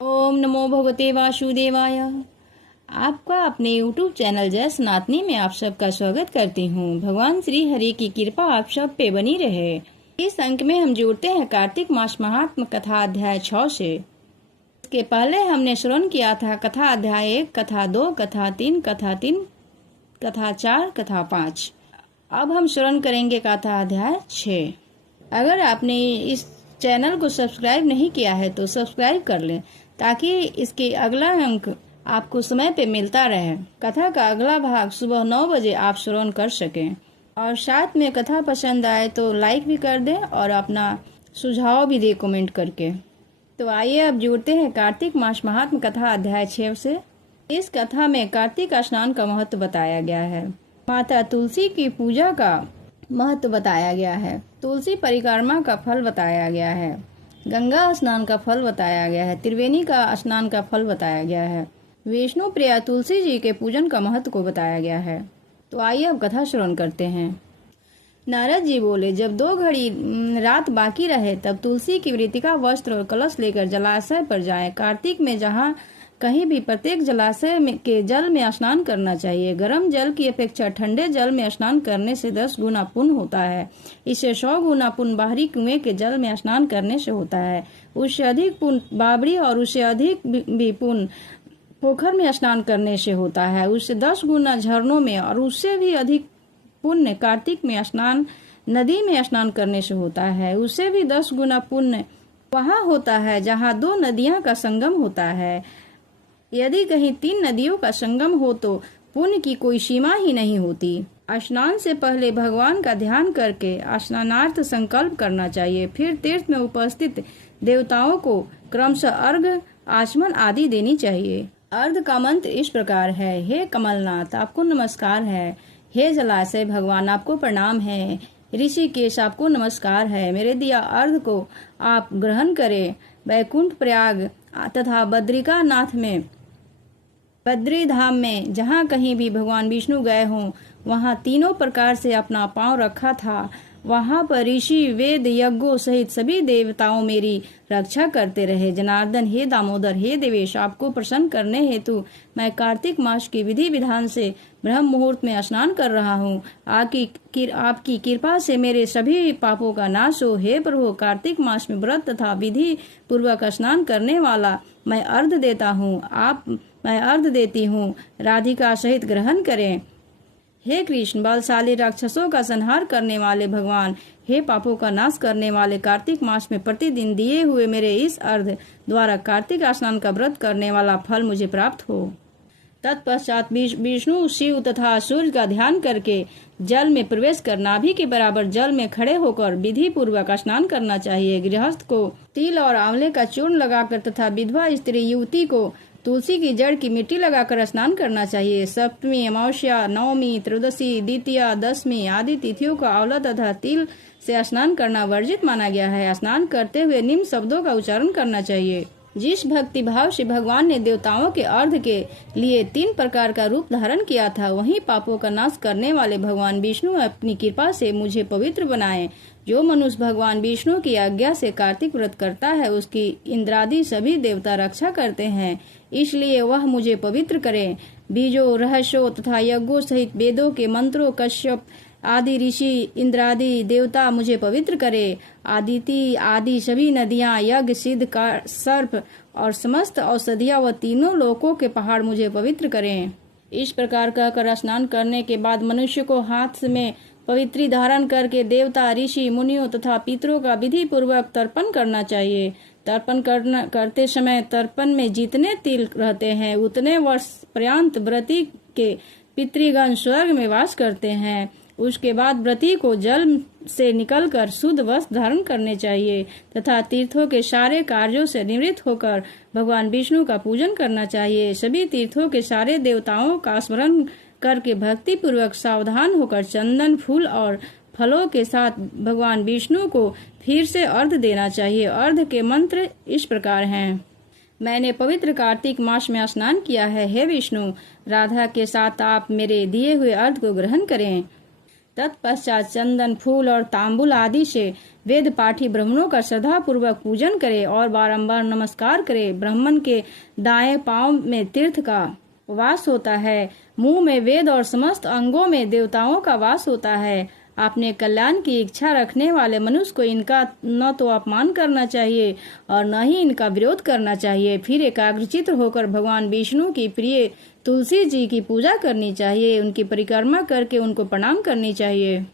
ओम नमो भगवते वासुदेवाय। आपका अपने YouTube चैनल जय सनातनी में आप सबका स्वागत करती हूँ। भगवान श्री हरि की कृपा आप सब पे बनी रहे। इस अंक में हम जुड़ते हैं कार्तिक मास महात्म कथा अध्याय 6 से। इसके पहले हमने श्रवण किया था कथा अध्याय 1, कथा 2, कथा 3, कथा 4, कथा 5। अब हम श्रवण करेंगे कथा अध्याय 6। अगर आपने इस चैनल को सब्सक्राइब नहीं किया है तो सब्सक्राइब कर लें ताकि इसके अगला अंक आपको समय पे मिलता रहे। कथा का अगला भाग सुबह 9 बजे आप श्रवण कर सकें और साथ में कथा पसंद आए तो लाइक भी कर दें और अपना सुझाव भी दें कमेंट करके। तो आइए अब जुड़ते हैं कार्तिक मास महात्म कथा अध्याय 6 से। इस कथा में कार्तिक स्नान का महत्व बताया गया है। माता तुलसी की पूजा का महत्व बताया गया है। तुलसी परिक्रमा का फल बताया गया है। गंगा स्नान का फल बताया गया है। त्रिवेणी का स्नान का फल बताया गया है। विष्णु प्रिया तुलसी जी के पूजन का महत्व को बताया गया है। तो आइए अब कथा श्रवण करते हैं। नारद जी बोले, जब 2 घड़ी रात बाकी रहे तब तुलसी की वृत्तिका वस्त्र और कलश लेकर जलाशय पर जाएं। कार्तिक में जहाँ कहीं भी प्रत्येक जलाशय के जल में स्नान करना चाहिए। गर्म जल की अपेक्षा ठंडे जल में स्नान करने से 10 गुना पुण्य होता है। इससे 100 गुना पुण्य बाहरी कुएं के जल में स्नान करने से होता है। उससे अधिक पुण्य बावड़ी और उससे अधिक भी पुण्य पोखर में स्नान करने से होता है। उससे 10 गुना झरनों में और उससे भी अधिक पुण्य कार्तिक में स्नान नदी में स्नान करने से होता है। उससे भी 10 गुना पुण्य वहाँ होता है जहाँ 2 नदियाँ का संगम होता है। यदि कहीं 3 नदियों का संगम हो तो पुण्य की कोई सीमा ही नहीं होती। स्नान से पहले भगवान का ध्यान करके स्नानार्थ संकल्प करना चाहिए। फिर तीर्थ में उपस्थित देवताओं को क्रमशः अर्घ आचमन आदि देनी चाहिए। अर्घ का मंत्र इस प्रकार है। हे कमलनाथ आपको नमस्कार है। हे जलाशय भगवान आपको प्रणाम है। ऋषिकेश आपको नमस्कार है। मेरे दिया अर्घ को आप ग्रहण करें। वैकुंठ प्रयाग तथा बद्री धाम में जहाँ कहीं भी भगवान विष्णु गए हों वहाँ तीनों प्रकार से अपना पांव रखा था। वहाँ पर ऋषि वेद यज्ञों सहित सभी देवताओं मेरी रक्षा करते रहे। जनार्दन हे दामोदर हे देवेश आपको प्रसन्न करने हेतु मैं कार्तिक मास की विधि विधान से ब्रह्म मुहूर्त में स्नान कर रहा हूँ। आपकी कृपा से मेरे सभी पापों का नाश हो। हे प्रभु कार्तिक मास में व्रत तथा विधि पूर्वक स्नान करने वाला मैं अर्घ देता हूँ। मैं अर्घ देती हूँ। राधिका सहित ग्रहण करें। हे कृष्ण बलशाली राक्षसों का संहार करने वाले भगवान, हे पापों का नाश करने वाले, कार्तिक मास में प्रतिदिन दिए हुए मेरे इस अर्घ द्वारा कार्तिक स्नान का व्रत करने वाला फल मुझे प्राप्त हो। तत्पश्चात विष्णु शिव तथा सूर्य का ध्यान करके जल में प्रवेश कर नाभि के बराबर जल में खड़े होकर विधि पूर्वक स्नान करना चाहिए। गृहस्थ को तिल और आंवले का चूर्ण लगाकर तथा विधवा स्त्री युवती को तुलसी की जड़ की मिट्टी लगाकर स्नान करना चाहिए। सप्तमी, अमावस्या, नवमी, त्रयोदशी, द्वितीया, दशमी आदि तिथियों का आंवला तथा तिल से स्नान करना वर्जित माना गया है। स्नान करते हुए निम्न शब्दों का उच्चारण करना चाहिए। जिस भक्ति भाव से भगवान ने देवताओं के अर्घ के लिए 3 प्रकार का रूप धारण किया था, वहीं पापों का नाश करने वाले भगवान विष्णु अपनी कृपा से मुझे पवित्र बनाए। जो मनुष्य भगवान विष्णु की आज्ञा से कार्तिक व्रत करता है उसकी इंद्रादि सभी देवता रक्षा करते हैं, इसलिए वह मुझे पवित्र करें। बीजों, रहस्यों तथा यज्ञों सहित वेदों के मंत्रों, कश्यप आदि ऋषि, इंद्रादि देवता मुझे पवित्र करे। आदिति आदि सभी नदियां, यज्ञ, सिद्ध का सर्प और समस्त औषधियां व तीनों लोकों के पहाड़ मुझे पवित्र करें। इस प्रकार कहकर स्नान करने के बाद मनुष्य को हाथ में पवित्री धारण करके देवता, ऋषि, मुनियों तथा पितरों का विधि पूर्वक तर्पण करना चाहिए। तर्पण करते समय तर्पण में जितने तिल रहते हैं उतने वर्ष पर्यंत व्रती के पितृगण स्वर्ग में वास करते हैं। उसके बाद व्रती को जल से निकलकर शुद्ध वस्त्र धारण करने चाहिए तथा तीर्थों के सारे कार्यों से निवृत्त होकर भगवान विष्णु का पूजन करना चाहिए। सभी तीर्थों के सारे देवताओं का स्मरण करके भक्ति पूर्वक सावधान होकर चंदन, फूल और फलों के साथ भगवान विष्णु को फिर से अर्घ देना चाहिए। अर्घ के मंत्र इस प्रकार हैं। मैंने पवित्र कार्तिक मास में स्नान किया है। हे विष्णु, राधा के साथ आप मेरे दिए हुए अर्घ को ग्रहण करें। तत्पश्चात चंदन, फूल और तांबुल आदि से वेद पाठी ब्राह्मणों का श्रद्धा पूर्वक पूजन करे और बारंबार नमस्कार करे। ब्राह्मण के दाएं पांव में तीर्थ का वास होता है, मुंह में वेद और समस्त अंगों में देवताओं का वास होता है। अपने कल्याण की इच्छा रखने वाले मनुष्य को इनका न तो अपमान करना चाहिए और न ही इनका विरोध करना चाहिए। फिर एकाग्रचित्त होकर भगवान विष्णु की प्रिय तुलसी जी की पूजा करनी चाहिए, उनकी परिक्रमा करके उनको प्रणाम करनी चाहिए।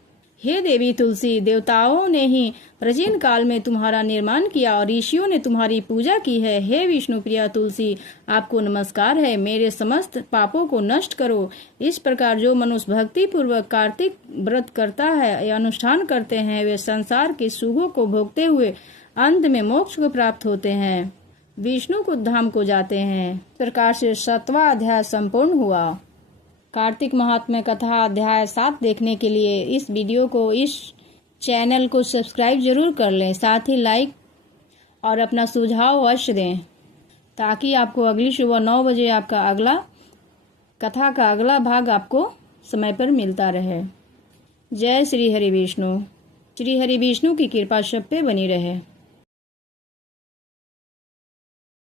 हे देवी तुलसी, देवताओं ने ही प्राचीन काल में तुम्हारा निर्माण किया और ऋषियों ने तुम्हारी पूजा की है। हे विष्णु प्रिया तुलसी, आपको नमस्कार है, मेरे समस्त पापों को नष्ट करो। इस प्रकार जो मनुष्य भक्ति पूर्वक कार्तिक व्रत करता है या अनुष्ठान करते हैं, वे संसार के सुखों को भोगते हुए अंत में मोक्ष को प्राप्त होते हैं, विष्णु को धाम को जाते हैं। इस प्रकार से 7वां अध्याय संपूर्ण हुआ। कार्तिक महात्म्य कथा अध्याय 7 देखने के लिए इस वीडियो को, इस चैनल को सब्सक्राइब जरूर कर लें, साथ ही लाइक और अपना सुझाव अवश्य दें, ताकि आपको अगली सुबह 9 बजे आपका कथा का अगला भाग आपको समय पर मिलता रहे। जय श्री हरि विष्णु। श्री हरि विष्णु की कृपा सब पे बनी रहे।